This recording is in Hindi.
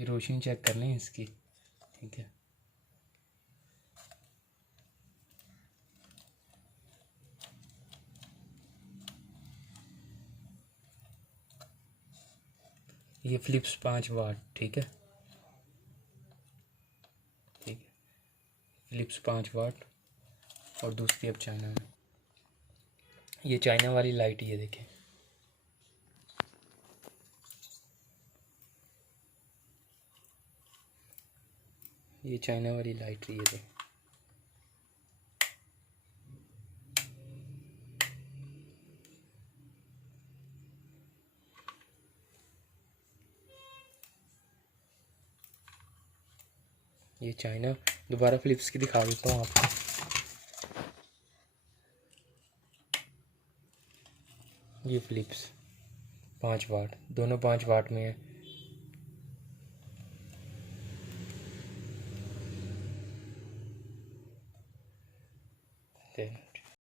ये रोशनी चेक कर लें इसकी, ठीक है। ये फिलिप्स 5 वाट, ठीक है, ठीक है, फिलिप्स 5 वाट। और दूसरी अब चाइना में, ये चाइना वाली लाइट, ये देखें, ये चाइना वाली लाइट, ये देखें। ये चाइना, दोबारा फिलिप्स की दिखा देता हूँ आपको। ये फिलिप्स 5 वाट, दोनों 5 वाट में है।